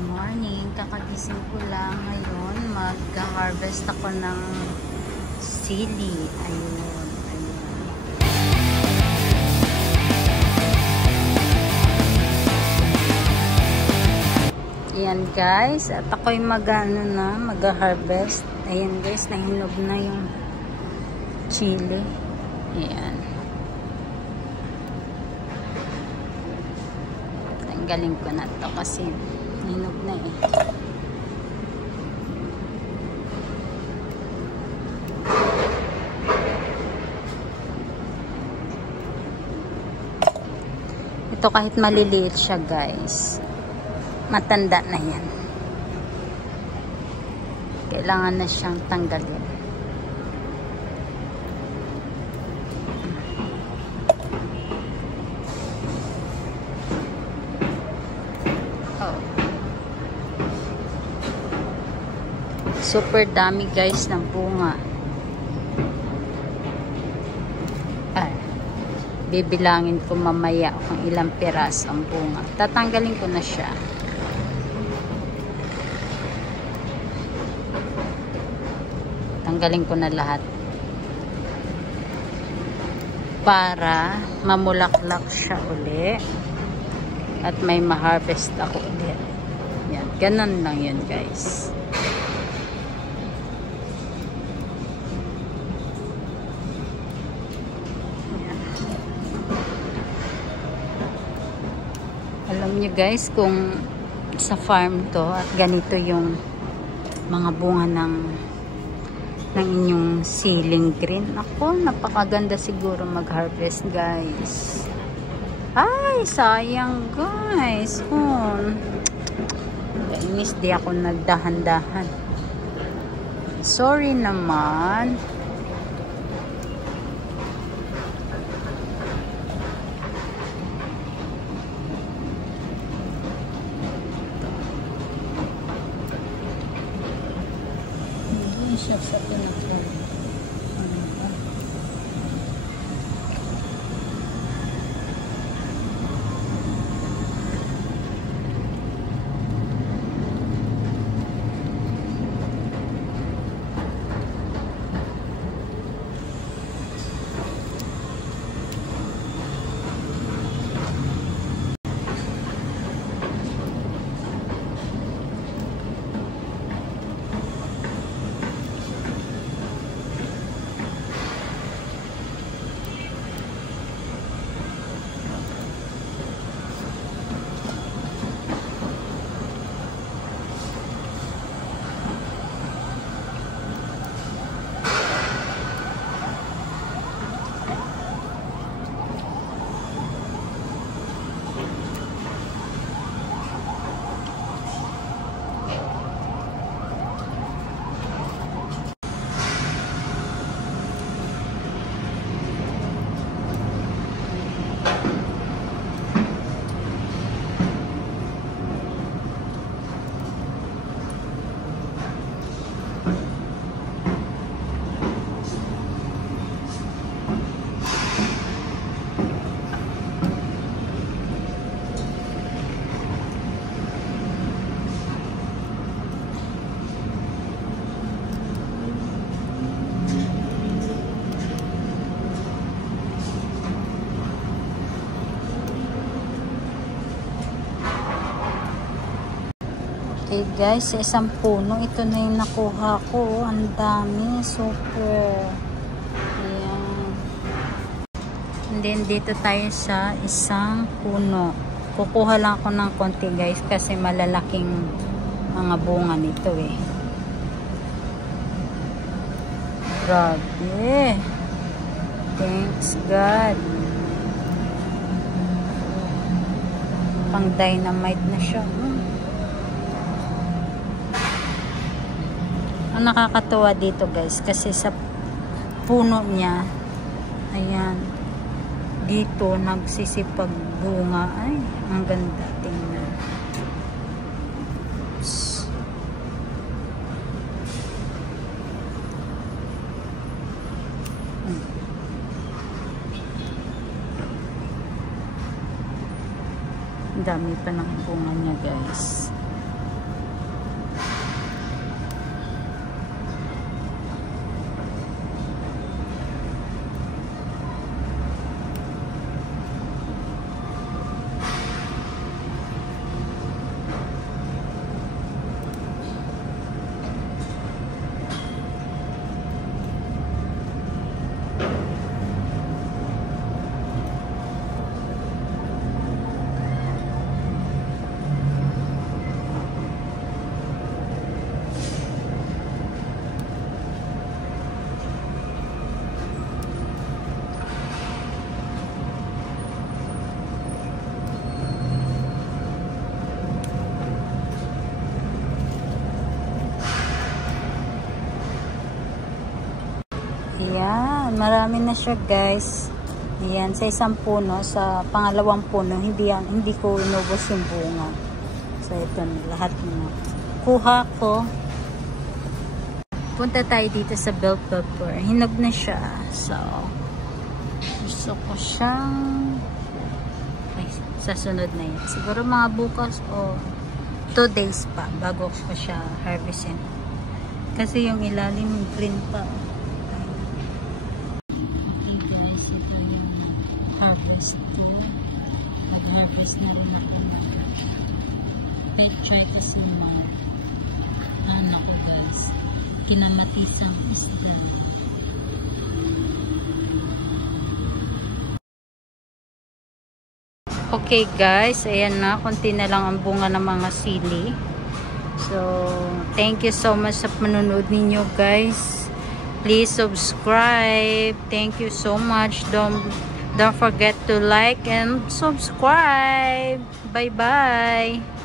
Morning, kakagising ko lang ngayon. Mag-harvest ako ng sili. Ayun, ayun. Ayan guys, at ako'y mag-harvest. Ayan guys, nahinog na yung chili. Ayan. Tanggalin ko na to kasi hinog na eh. Ito kahit maliliit siya guys, matanda na yan. Kailangan na siyang tanggalin. Super dami guys ng bunga. Bibilangin ko mamaya kung ilang piraso ang bunga. Tatanggalin ko na siya. Tanggalin ko na lahat. Para mamulaklak siya uli. At may ma-harvest ako ulit. Yan. Ganun lang yan guys. Alam nyo guys kung sa farm to at ganito yung mga bunga ng inyong siling green. Ako, napakaganda siguro mag-harvest guys. Ay, sayang guys. Kainis di ako nagdahan-dahan. Sorry naman. Siya sa pinakal. Okay guys, sa isang puno, ito na yung nakuha ko. Ang dami, super. Ayan. And then dito tayo sa isang puno. Kukuha lang ako ng konti guys kasi malalaking mga bunga nito eh. Grabe. Thanks God. Pang dynamite na siya. Ang nakakatuwa dito guys kasi sa puno niya, ayan, dito nagsisipag bunga. Ay, ang ganda tingnan. Ang dami pa ng bunga niya guys. marami na siya guys. Ayan, sa isang puno, sa pangalawang puno, hindi ko inubos yung bunga. So, ito na, lahat na kuha ko. Punta tayo dito sa bell pepper. Hinog na siya. So, gusto ko siyang sa sunod na yun. Siguro mga bukas o 2 days pa bago ko siya harvestin. Kasi yung ilalim green pa. Harvest to. Mag-harvest na rin ako. Try to sa mga ano ko guys. Kinamatisang isda. Okay guys, ayan na. Konti na lang ang bunga ng mga sili. So, thank you so much sa panonood ninyo guys. Please subscribe. Thank you so much. Don't forget to like and subscribe. Bye-bye.